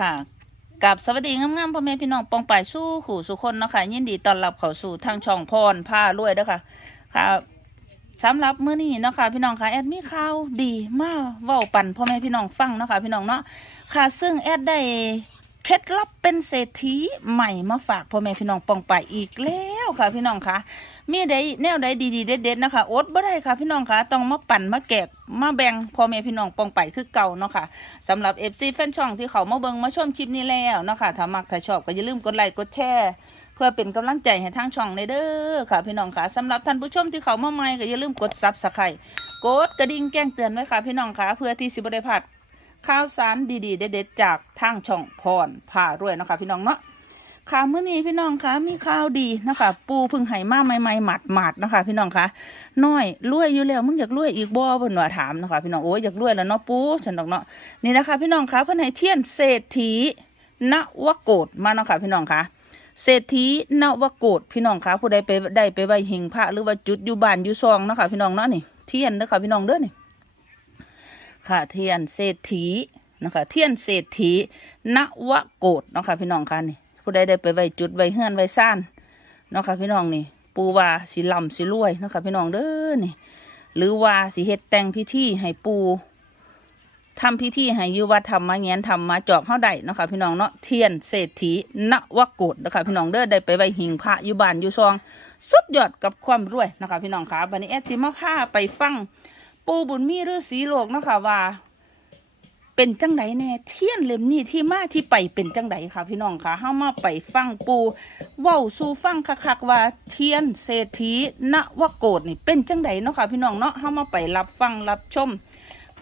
ค่ะกับสวัสดีงามๆพ่อแม่พี่น้องปองป่ายสู้ขู่สุคนเนาะคะยินดีต้อนรับเข้าสู่ทางช่องพรผ้ารวยเด้อค่ะค่ะสำหรับมื้อนี้เนาะค่ะพี่น้องค่ะแอดมีข่าวดีมาเว้าปั่นพ่อแม่พี่น้องฟังเนาะค่ะพี่น้องเนาะค่ะ ซึ่งแอดได้ เคล็ดลับเป็นเศรษฐีใหม่มาฝากพ่อแม่พี่น้องปองไปอีกแล้วค่ะพี่น้องค่ะมีใดแนวใดดีๆเด็ดๆนะคะอดบ่ได้ค่ะพี่น้องค่ะต้องมาปั่นมาแกกมาแบ่งพ่อแม่พี่น้องปองไปคือเก่าเนาะค่ะสำหรับ FC แฟนช่องที่เขามาเบิงมาชมคลิปนี้แล้วเนาะค่ะถ้ามักถ้าชอบก็อย่าลืมกดไลค์กดแชร์เพื่อเป็นกำลังใจให้ทางช่องในเด้อค่ะพี่น้องค่ะสำหรับท่านผู้ชมที่เขามาใหม่ก็อย่าลืมกดซับสไครต์กดกระดิ่งแจ้งเตือนไว้ค่ะพี่น้องค่ะเพื่อที่สิบได้พลาด ข่าวสารดีๆ เด็ดๆจากทางช่องพรพารวยนะคะพี่น้องเนาะค่ะเมื่อนี้พี่น้องคะมีข่าวดีนะคะ ปูพึ่งไห้มาใหม่ๆหมัดหมัดนะคะ พี่น้องคะน้อยรวยอยู่แล้วมึงอยากรวยอีกบ่เพิ่นว่าถามนะคะ พี่น้องโอ้ยอยากรวยแล้วเนาะปูฉันดอกเนาะนี่นะคะ พี่น้องคะเพิ่นให้เทียนเศรษฐีนวโกฏมาเนาะค่ะพี่น้องคะเศรษฐีนวโกฏพี่น้องคะผู้ใดไปได้ไปไหวหิงพระหรือว่าจุดอยู่บ้านอยู่ซองเนาะค่ะพี่น้องเนาะนี่เทียนเด้อค่ะพี่น้องเด้อนี่ ค่ะเทียนเศรษฐีนะคะเทียนเศรษฐีนวโกฏเนาะค่ะพี่น้องค่ะนี่ผู้ใดได้ไปไว้จุดไว้เฮือนไว้ซ่านเนาะค่ะพี่น้องนี่ ปูว่าสิลำสิรวยเนาะค่ะพี่น้องเด้อนี่ หรือว่าสิเฮ็ดแต่งพิธีให้ปูทำพิธีให้ยู่วัดทำมาแงนทำมาจอกเฮาได้เนาะค่ะพี่น้องเนาะเทียนเศรษฐีนวโกฏเนาะค่ะพี่น้องเด้อได้ไปไว้หิงพระยูบานยูซอง สุดยอดกับความรวยเนาะคะพี่น้องคะวันนี้แอดจิมาพาไปฟัง ปูบุญมีฤาษีโลกเนาะคะว่า เป็นจังไดแน่เทียนเล่มนี้ที่มาที่ไปเป็นจังไดค่ะ พี่น้องคะเฮามาไปฟังปูเว้าสู่ฟังคักๆว่า เทียนเศรษฐีนวโกฏนี่เป็นจังไดเนาะค่ะ พี่น้องเนาะเฮามาไปรับฟังรับชม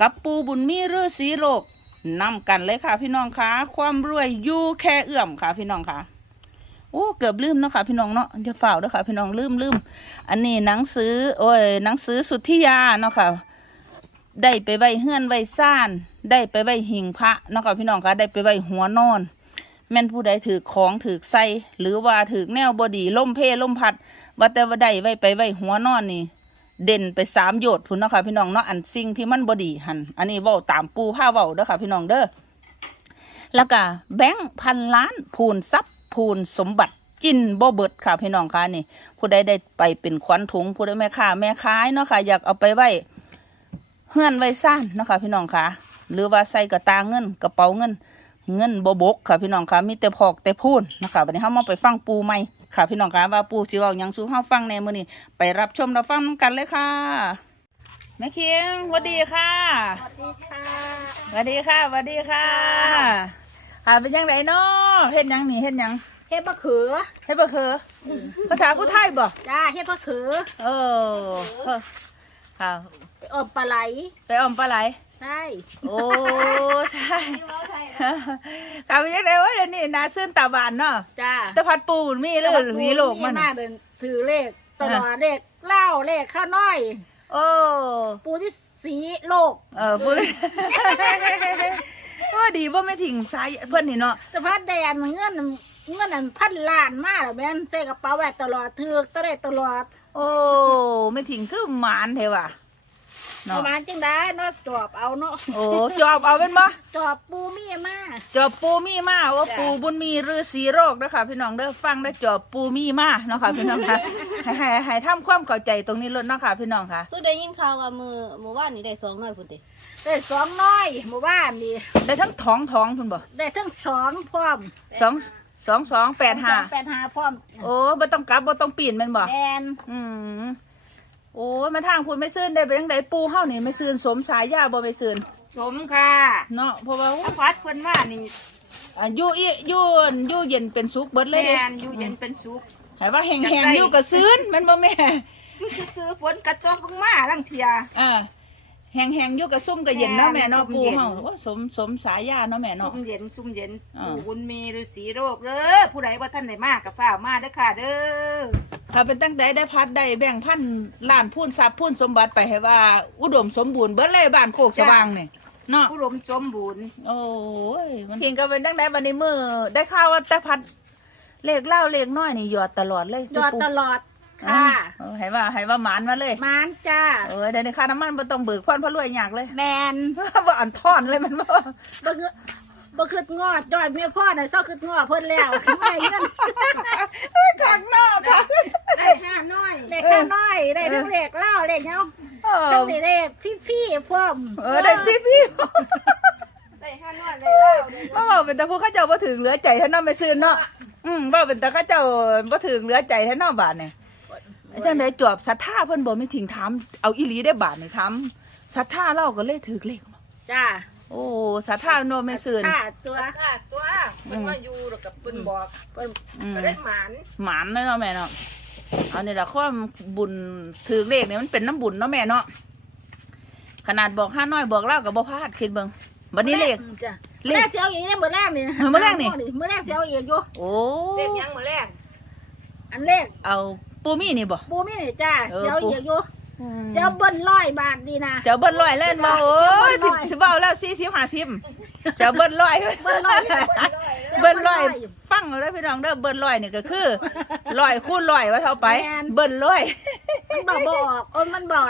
กับปูบุญมีฤาษีโลกนำกันเลยค่ะ พี่น้องคะความรวยอยู่แค่เอื้อมค่ะ พี่น้องคะโอ้เกือบลืมเนาะค่ะพี่น้องเนาะจะฝ่าเด้อค่ะพี่น้องลืมลืมอันนี้หนังสือโอ้ยหนังสือสุทธิยาเนาะค่ะ ได้ไปไว้เฮือนไว้ซ่าน ได้ไปไว้หิงพระเนาะค่ะพี่น้องค่ะได้ไปไว้หัวนอน แม่นผู้ใดถือของถือใส่หรือว่าถือแนวบอดีล่มเพล่มพัดว่าแต่ว่าได้ไว้ไปไว้หัวนอนนี่ เด่นไปสามโยชน์พุ่นเนาะค่ะพี่น้องเนาะอันสิ่งที่มันบอดีหันอันนี้เว้าตามปูผ้าเว้าเด้อค่ะพี่น้องเด้อแล้วก็แบงค์พันล้านพูนทรัพย์พูนสมบัติกินบ่เบิดค่ะพี่น้องค่ะนี่ ผู้ใดได้ไปเป็นขวัญถุงผู้ใดแม่ค้าแม่ขายเนาะค่ะอยากเอาไปไว้ เฮือนไว้ซ่านเนาะค่ะพี่น้องค่ะ หรือว่าใส่กระตาเงินกระเป๋าเงิน เงินบ่บกค่ะพี่น้องค่ะมีแต่พอกแต่พูนเนาะคะวันนี้เฮามาไปฟังปูใหม่ค่ะพี่น้องค่ะว่าปูสิเว้าหยังสู่เฮาฟังในมื้อนี้ไปรับชมรับฟังนำกันเลยค่ะแม่เคียงสวัสดีค่ะสวัสดีค่ะสวัสดีค่ะสวัสดีค่ะค่ะเป็นยังไงเนาะเฮ็ดหยังนี่เฮ็ดหยังเฮ็ดมะเขือเฮ็ดบ่คือภาษาผู้ไทยบ่จ้าเฮ็ดมะเขือเออ ค่ะ ไปออมปลาไหลไปออมปลาไหล ใช่โอ้ ใช่ ค่ะเป็นยังไงวะเดี๋ยวนี้นาซื่นตาบานเนาะจ้าแตะพัดปูนมีเลยมีโลกมันหน้าเดินถือเลขตลอดเลขเหล้าเลขข้าวน้อย โอ้ปูที่สีโลก เออปูโอ้ดีว่าไม่ทิ้งใจเพื่อนนี่เนาะแต่พัดแดนเงินเงินอันพันล้านมากเลยแม่นใส่กระเป๋าไว้ตลอดถือตลอดตลอด โอ้ไม่ทิ้งคือหมานเทว่ะปเนาะระมาณจังได้เนาะจอบเอาเนาะโอ้จอบเอาเป็นบ่จอบปูมีมา จอบปูมีมาว่าจ้ะ ปูบุญมีฤาษีโรคเด้อค่ะ พี่น้องเด้อฟังได้อจอบปูมีมาเนาะค่ะพี่น้องค่ะให้ให้ให้ทำความเข้าใจตรงนี้ลดเนาะค่ะ พี่น้องค่ะคือได้ยินข่าวว่ามือเมื่อวานนี้ได้สองหน่อยพุ่นติได้สองน้อยหมู่บ้านนี่ได้ทั้งท้องท้องคุณบ่ได้ทั้งสองพร้อมสอง สองสองแปดห้าแปดห้าพร้อมโอ้บ่ต้องกลับบ่ต้องปีนแมันบ่แอนอืมโอ้ยมาทางคุณไม่ซื่นได้ไปยังไดปูเฮานี่ไม่ซื่นสมสายยาบ่ไม่ซื่นสมค่ะเนาะเพราะว่าถ้าพัดเพิ่นมานี่อะอยู่อีอยู่อยู่เย็นเป็นสุขเบิดเลยแม่เด้นอยู่เย็นเป็นสุข ให้ว่าแห้งๆอยู่ก็ซื่นแมันบ่แม่ ซื้อฝนกระตกลงมาลังเทียอ่า แห้งๆอยู่กับซุ่มกับเย็นเนาะแม่เนาะซุ่มปูเย็นเฮาโอ้สมสมสายยาเนาะแม่ซุ่เนาะมเย็นซุ่มเย็นอ่าผู้บุญมีฤาษีโรคเด้อผู้ใดว่าท่านไหนมากกับฝ้าวมาเด้อค่ะเด้อถ้าเป็นตั้งแต่ได้พัดได้แบ่งพันล้านพูนทรัพย์พูนสมบัติไปให้ว่า อุดมสมบูรณ์เบิดเลยบ้านโคกสว่างนี่เนาะ ผู้ลมสมบูรณ์โอ้ยมันกินก็เป็นตั้งแต่วันนี้มือได้ข่าวว่าแต่พัดเลขเล่าเลขน้อยนี่หยอดตลอดเลยยอดตลอดอ่า ค่ะเออให้ว่าให้ว่าหมานมาเลยมานจ้าเออเดี๋ยวนี้ค่าน้ำมันบ่ต้องเบิกควันเพราะรวยยากเลยแมนว่าอันท่อนเลยมันบ่เบิ่งบ่คืดงอดยอดเมียพ่อน่ะเศร้าคืดงอเพิ่นแล้วไม่เงินข้างนอกค่ะได้ห้าน้อยได้ห้าน้อยได้ทั้งเลขเล่าเลขเนาะเอทั้องนี่เลขพี่ๆพร้อมเออได้พี่พี่ได้ห้าน้อยได้เล่าได้ๆว่าบอกเป็นตาผู้เข้าเจ้าบ่ถึงเหลือใจท่านน้องไม่ซื้อเนาะอืมว่าเป็นตาเข้าเจ้าบ่ถึงเหลือใจท่านน้องบาทเนี่ยจังไดจวบศรัทธาเพิ่นบ่มีทิ้งถามเอาอีหลีได้บาทนี่ถามศรัทธาเราก็เลยถึกเลขจ้าโอ้ศรัทธาโนไม่ซื้อค่าตัว ค่ะตัวเพิ่นมาอยู่แล้วกับเพิ่นบอกเพิ่นอืม ก็ได้หมานหมานเลยเนาะแม่เนาะเอานี่ละความบุญถือเลขเนี่ยมันเป็นน้ำบุญเนาะแม่เนาะขนาดบอกห้าน้อยบอกเล่ากับบ่พลาดคิดเบิ่งวันนี้เลข จ้ะเลขแรกเสียวอีกเนี่ยมื้อแรกนี่เออมื้อแรกนี่มื้อแรกเสียวอีกอยู่โอ้เด็กยังมาแรกอันเลขเอา ปูมี่นี่บ่ปูมี่นี่จ้าเออเสียวปูอีกอยู่เสียวเบิ้ลร้อยบาทดีนะ เจ้าเบิ้ลร้อยเล่นบ่โอ้ยสิสิเบ้าแล้วสี่สิบห้าสิบเจ้าเบิ้ลร้อย เบิ้ลร้อยเบิ้ลร้อยฟังเอาเลยพี่น้องเด้อเบิ้ลร้อยนี่ก็คือร้อยคูณร้อยว่าเท่าไป เบิ้ลร้อย มันบอกบ่ออกโอ้ยมันบอก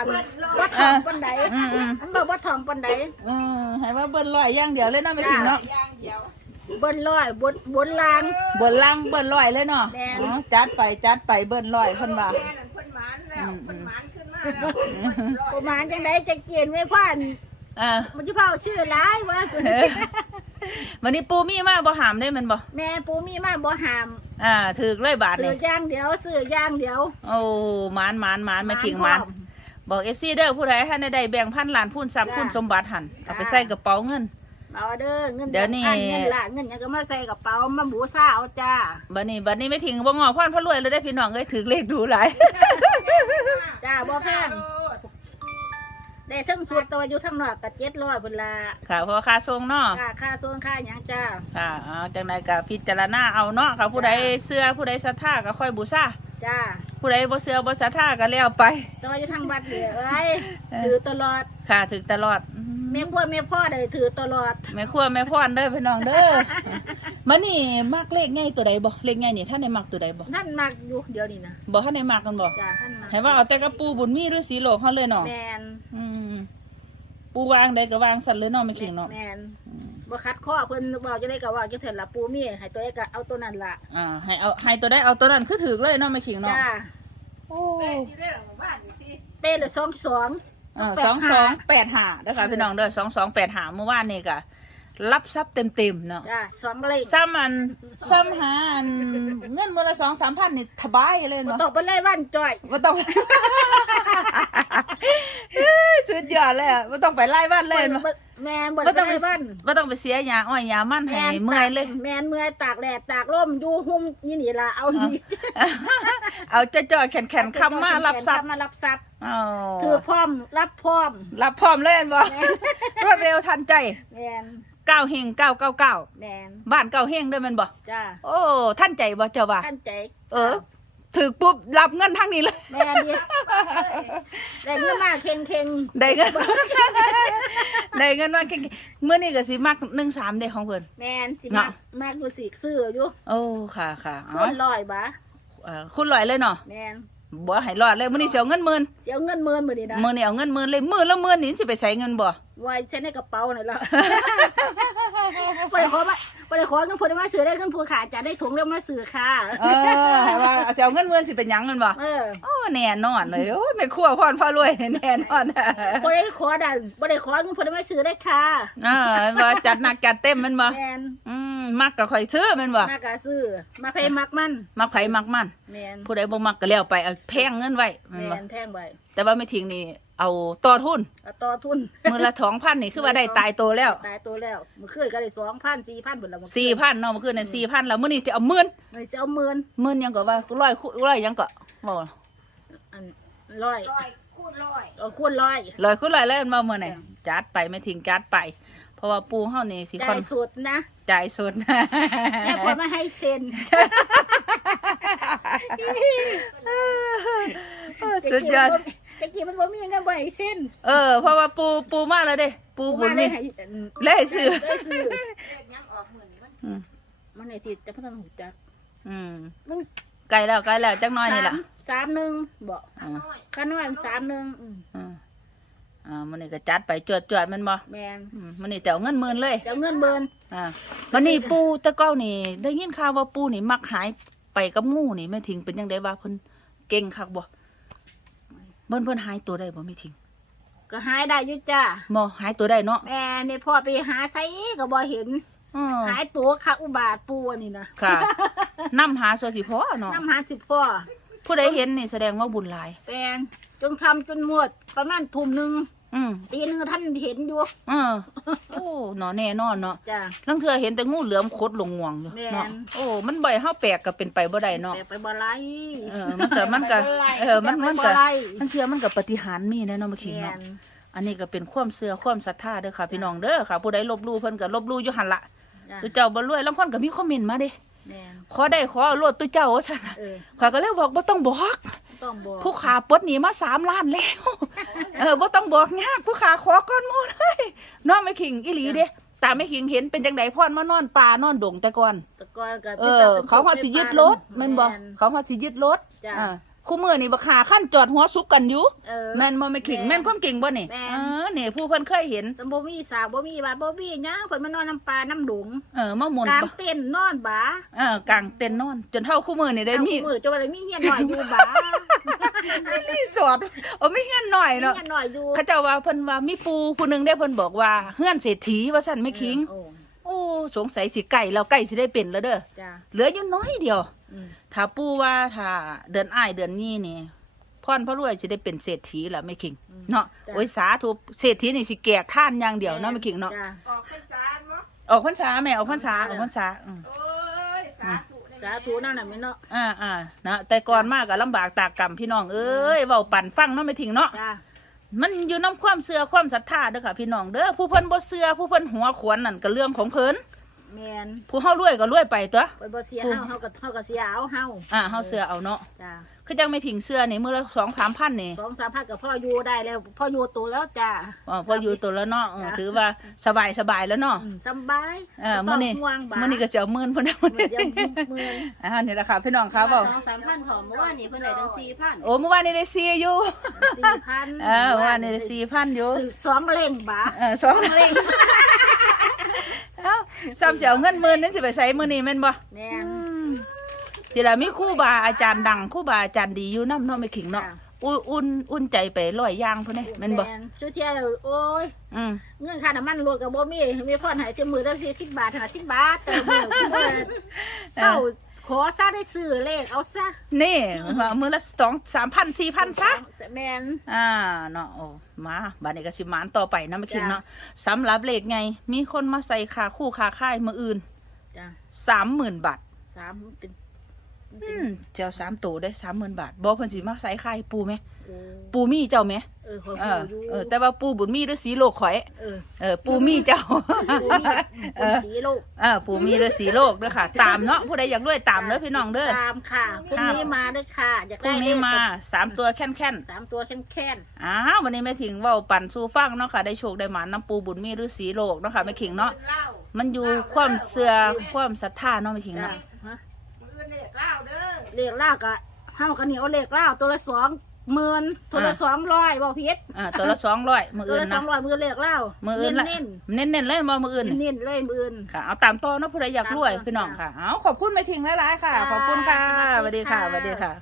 ว่าทองปันใดอืมอืม มันบอกว่าทองปันใดอืมให้ว่าเบิ้ลร้อยอย่างเดียวเลยเนาะไม่ถึงเนาะย่างเดียว เบิ้ลร้อยบนบนลาง เบิ้ลล่างเบิ้ลร้อยเลยเนาะแม่น อ๋อจัดไปจัดไปเบิ้ลร้อยเพิ่นว่า แม่นั่นเพิ่นหมานแล้วเพิ่นหมานขึ้นมาแล้วประมาณจังไดจะเกียนไม่พ่านอ่ามันจะเผาชื่อร้ายวะวันนี้ปูมีมาบ่หามได้แมันบ่แม่ปูมีมาบ่หามอ่าถือเลยบาทซื้นี่อย่างเดียวซื้อย่างเดียวโอ้หมานหมานหมานมาขิงหมานบอก FC เด้อผู้ใดให้ได้แบ่งพันล้านพูนทรัพย์พูนสมบัติหันเอาไปใส่กระเป๋าเงิน เอาเด้อเงินเดี๋ยวนี้พัเงินละเงินหยังก็มาใส่กระเป๋ามาบูซ่าเอาจ้าบัดนี้บัดนี้ไม่ทิ้งบ่งอพรพระรวยเลยได้อพี่น้องเอ้ยถือเลขดูหลาย จ้าบ่แพงได้ทั้งสุดตัวอยู่ทั้งนอกกับเจ็ดร้อยพุ่นละค่ะเพราะว่าค่าทรงเนาะ ค่าค่าโซนค่าหยังจ้าค่ะเอาจังไดก็พิจารณาเอาเนาะค่ะผู้ใดเชื่อผู้ใดศรัทธาก็ค่อยบูชาจ้าผู้ใดบ่เชื่อบ่ศรัทธาก็แล้วไป ตัวอยู่ทั้งบัดเหลือเอ้ยถือตลอดค่ะถึกตลอด แม่พ่อแม่พ่อได้ถือตลอดแม่ครัวแม่พรเด้อพี่น้องเด้อมานี่มักเลขใหญ่ตัวใดบ่เลขใหญ่นี่ท่านได้มักตัวใดบ่ท่านมักอยู่เดี๋ยวนี้นะบ่ท่านได้มักกันบ่จ้าท่านมักให้ว่าเอาแต่กระปูบุญมีหรือสีโลกเฮาเลยเนาะแมนอืมปูวางใดก็วางสั่นเลยเนาะไม่ขิงเนาะแมนบ่คัดข้อเพิ่นบอกจะได้ก็ว่าจะเถิดละปูมีให้ตัวเองก็เอาตัวนั้นล่ะอ่าให้เอาให้ตัวได้เอาตัวนั้นคือถือเลยเนาะไม่ขิงเนาะจ้าโอ้แม่อยู่ได้หลังบ้านอยู่ที่เป้ละสองสอง เออสองสองแปดห้าเด้อค่ะพี่น้องเด้อสองสองแปดห้าเมื่อวานนี่ก็รับทรัพย์เต็มๆเนาะจ้าสองเลขซ้ำอันซ้ำหาอันเงินมื้อละสองสามพันนี่สบายเลยบ่เนาะต้องไปไล่บ้านจ้อยบ่ต้อง เอ้ยสุดยอดเลยอะบ่ต้องไปไล่บ้านเลยเนาะ แม่นบ่บ่ได้ต้องไปไปไล่บ้านบ่ต้องไปเสียยาอ้อยยามันให้แม่นเมื่อยเลย แมนเมื่อยตากแดดตากลมอยู่หุ่มนี่นี่ล่ะเอานี่เอาจะจ่อแข็งๆคำมารับทรัพย์ มารับทรัพย์ อ๋อถือพร้อมรับพร้อมรับพร้อมเล่นบ่รวดเร็วทันใจแมนเก้าเฮงเก้าเก้าเก้าแมนบ้านเก้าเฮงด้วยแมันบ่จ้าโอ้ท่านใจบ่เจ้าบ่าท่านใจ เออถือปุ๊บรับเงินทั้งนี้เลยแมนดิได้เงินมาเค็งเค็งได้เงินได้เงินว่าเก่งๆมื้อนี้ก็สิมัก13เด้ของเพิ่นๆแมนสิเนาะมากมากดูสิซื้ออยู่โอ้ค่ะค่ะคอ๋อนลอยบะเอ่อคุณลอยเลยเนาะแมน บ่ให้รอดเลยมื้อนี้สิเอาเงินหมื่นเดี๋ยวเงินหมื่นมือนี่นะมื้อนี้เอาเงินหมื่นเลยมื้อละหมื่นนี่สิไปใส่เงินบ่ไว้ใช้ในกระเป๋าหน่อยละบ่ได้ขอมา บ่ได้ขอเงินพูดมาซื้อได้เงินพูดขาจะได้ถุงเรียกมาซื้อค่ะ เออให้ว่าเอาสิเอาเงินหมื่นสิเป็นหยังแมันบ่เออโอ้แน่นอนเลยโอ้ยไม่ครัวพรพ่อรวยแน่นอนบ่ได้ขอดันบ่ได้ขอเงินพูดมาซื้อได้ค่ะอ่าว่าจัดหนักจัดเต็มแมันบ่แมนอืมมักก็ค่อยซื้อแมันบ่มากะซื้อมาเพมักมันมักไผมักมัน แมนผู้ใดบ่มักก็แล้วไปเอาแพงเงินไว้แม่นแมบ่นแพงไว้ แต่ว่าไม่ทิ้งนี่เอาต่อทุนเอาต่อทุนมือละ2,000นี่คือว่าได้ตายโตแล้วตายตัวแล้วมื้อคืนก็ได้2,000 4,000พุ่นละมื้อคืน4,000เนาะเมื่อคืนนี่4,000แล้วมื้อนี้สิเอาหมื่นเลยจะเอาหมื่นหมื่นยังก็ว่าร้อยคูร้อยยังก็บ่อันร้อยลอยคูดลอยเอาคูณร้อยร้อยคูร้อยเลยมามื้อนี้จัดไปไม่ทิ้งจัดไป เพราะว่าปูเฮานี่สิค่ได้อนสุดนะจ่ายสุดแค่พอมาให้เซ็นสุดยอด ตะกี้มันบ่มีเงินบ่ให้เซ็นเออ เพราะว่าปูปูมาแล้วเด้ปูบุญมามีได้ให้เลยให้ซื้อได้ซื้อเลขยังออกหมื่นมันอืมมันให้สิจะเพิ่นหูจักอืมมึงไกลแล้วไกลแล้วจักหน้อยนี่ล่ะสามหนึ่งบ่อ่าน้อยข้าน้อยมันสามหนึ่งอืมอ่าอ่ามันนี่ก็จัดไปจวดจวดๆแมันบ่แมนอืมมันนี่แต่เอาเงินหมื่นเลย จะเอาเงินเบินอ่าวันนี้ปูแตะเก้านี่ ได้ยินข่าวว่าปูนี่มักหายไปกับงูนี่แม่ทิงเป็นยังไงว่าเพิ่นเก่งคักบ่ เบิ่นเพิ่นหายตัวได้บ่แม่ทิงก็หายได้อยุ่จ้าบ่หายตัวได้เนาะแม่ในพ่อไปหาไสก็บ่เห็น อือหายตัวค่ะอุบาทปูอันนี่นะค่ะนำหาสัวสิพอเนาะน้ำหาสิพ่อผู้ใดเห็นนี่แสดงว่าบุญหลาย แปลงจนคำจนหมดประมาณทุ่มหนึ่ง อืมตีหนึงท่านเห็นอยู่เออโอ้เนาะแน่นอนเนาะจ้าลังเทื่อเห็นแต่งูเหลือมคดลงงวงอยู่แม่น เนาะโอ้ มันบ่อยเฮาแปลกก็เป็นไปบ่ได้เนาะแต่ไปบ่ไรเออมันก็มันก็เออมันมันไปก็บ่ไรลังเทื่อมันก็ปฏิหารย์มีแน่เนาะมาคิงแม่เนาะ นอันนี้ก็เป็นความเชื่อความศรัทธาเด้อค่ะ พี่น้องเด้อค่ะ ผู้ใดลบหลู่เพิ่นก็ลบหลู่อยู่หั่นล่ะจ้ะตัวเจ้าบ่รวยลางคนก็มีคอมเมนต์มาเด้แม่นขอได้ขอเอาโลดตัวเจ้าว่าซั่นน่ะเออข้อยก็เลยบอกบ่ต้องบอก ต้องบอกผู้ขาปลดหนี้มาสามล้านแล้ว เออบ่ต้องบอกยากผู้ขาขอก่อนหมู่เลยน้องไม่ขิงอีหลีเด้ตามไม่ขิงเห็นเป็นจังไดพ่อนมานอนป่านอนดงแต่ก่อน แตะกอนก็เออ เขาฮอดสิยึดรถแม่นบ่เขาฮอดสิยึดรถจ้ะอ่าคู่มือนี่บักขาขั้นจอดหัวซุกกันอยู่เออแม่นบ่ไม่ขิงแม่นแม่นความเก่งบ่นี่แม่นเออนี่ผู้เพิ่นเคยเห็นสมบ่มีสาวบ่มีบาดบ่มีหยังเพิ่นมานอนน้ำปลาน้ำดงเออมาหมุนกลางบ่เต้นนอนบาเออกลางเต็นท์นอน จนเท่าคู่มือนี่ได้มีเอามือจะว่าอะไรมีเฮียนหน่อยอยู่บา รีสอร์ทโอ้ไม่เฮือนหน่อยมีเนาะเฮียนหน่อยอยู่เขาเจ้าว่าเพิ่นว่ามีปูผู้หนึงได้เพิ่นบอกว่าเฮือนเศรษฐีว่าซั่นไม่คิง โอ้โอ้สงสัยสิใกล้แล้วใกล้สิได้เป็นแล้วเด้อจ้าเหลืออยู่น้อยเดียว อืมถ้าปู่ว่าถ้าเดือนอ้ายเดือนนี้นี่พรพระรวยจะได้เป็นเศรษฐีแล้วไม่คิงเนาะโอ้ยสาธุเศรษฐีนี่สิแกกท่านอย่างเดียวเนาะไม่คิงเนาะจ้ออกพรรษาเนาะออกพรรษาแม่ออกพรรษาออกพรรษาอืมโอ้ยสาธุใน สาธุนั่นน่ะแม่เนาะอ่าอ่านะแต่ก่อนมากก็ลำบากตากกรรมพี่น้องเอ้ยเว้าปั่นฟังเนาะไม่ทิ้งเนาะจ้ามันอยู่น้ำความเสื่อความศรัทธาเด้อค่ะพี่น้องเด้อผู้เพิ่นบ่เสื่อผู้เพิ่นหัวขวนนั่นก็เรื่องของเพิ่น แม่นผู้เฮารวยก็รวยไปตัวไปบ่เสียเฮาเฮาก็เฮาก็เสียเอาเฮาอ่าเฮาเสื่อเอาเนาะจ้าคือจังไม่ทิ้งเสื้อนี่มื้อละ2 3พันนี่สองสามพันกับพ่ออยู่ได้แล้วพ่ออยู่ตัวแล้วจ้าอ๋อพออยู่ตัวแล้วเนาะเออถือว่าสบายสบายแล้วเนาะ อืมสำบายเออมื้อนี้บ่ต้งห่วงบามื้อนี้ก็จะเอาหมื่นพุ่นนะมื้อมื้นี้อเดียวมื้ออ่านี่แหละค่ะพี่น้องครับสบอกองสามพันหอมเมื่อวานนี่เพิ่นได้ตั้งสี่พันโอ้เมื่อวานนี้ได้ซีอยู่สี่พันเออเมื่อวานนี้ได้ซีพันอยู่ ถือสองเล่งบาเออสอง เร่งเอ้าซ้ำจะเอาเงินหมื่นนั่นสิไปใส่มื้อนี้แม่นบ่แน่น สิล่ะมีครู่บาอาจารย์ดังครู่บาอาจารย์ดีอยู่นำเนาะไม่ขิงเนาะจ้ะอุ่นอุ่นอุ่นใจไปร้อยอย่างพุ่นนี่แม่นบ่ชุดเที่ยวโอ้ย อืมเงินค่าน้ำมันรวมกับบ่มีมีพ่อหายเต็มมือตั้งสี่สิบบาทหาสิบบาทแต่มือกูว่าเศร้า ขอซะได้ซื้อเลขเอาซะนี่ว่ามื้อละ2 3,000 4,000ซะแมนอ่าเนาะโอ้มาบัดนี้ก็สิหมานต่อไปนะไม่คิดจ้ะเนาะสำหรับเลขไง มีคนมาใส่ค่าคู่ค่าค่ายมืออื่นจ้ะสามหมื่นบาทสามเป็นอืมเจ้าสามตัวได้สามหมื่นบาทบอกเพิ่นสิมาใส่ค่ายปูไหมโอ้ ปูมีเจ้าไหมเออคนเอผู้ออยู่เออ แต่ว่าปูบุญมีฤาษีโลกข่อย เออเออ ปูมีเจ้าผู้มีคนสีโลกเออปูมีฤาษีโลกเด้อค่ะ ตามเนาะผู้ใดอยากรวยตามเด้อพี่น้องเด้อตามค่ะพรุ่งนี้มาด้วยค่ะ อยากพรุ่ได้งเลนี้ขมาสามตัวแค่นแค่นสามตัวแค้นแค้นๆอ้าววันนี้แม่ถิงเว้าปั่นสู่ฟังเนาะค่ะ ได้โชคได้หมานน้ำปูบุญมีฤาษีโลกเนาะค่ะแม่ขิงเนาะ เล่ามันอยู่ความเสื่อความศรัทธาเนาะไม่ทิ้งจ้ะเนาะ ฮะมือเด็กเล่าเด้อเลขล่ากะเฮากันเหนียวเลขล่าตัวละสอง หมื่นตัวละสองร้อยบอกพิษอ่าตัวละสองร้อยมือตัวอื่นละสอนะ งร้อยมือเลขล่ามืออื่นละ เน้นเน้นเน้นๆเล่นมามืออื่น ๆเน้นๆเลยมืออื่น ค่ะเอาตามต่อเนาะผู้ใดอยากรวยตามต่อพี่น้องค่ะค่ะเอาขอบคุณไม่ทิ้งหลายๆค่ะค่ะขอบคุณค่ะสสวัวัสสดีดีค่ะ ค่ะสวัสดีค่ะ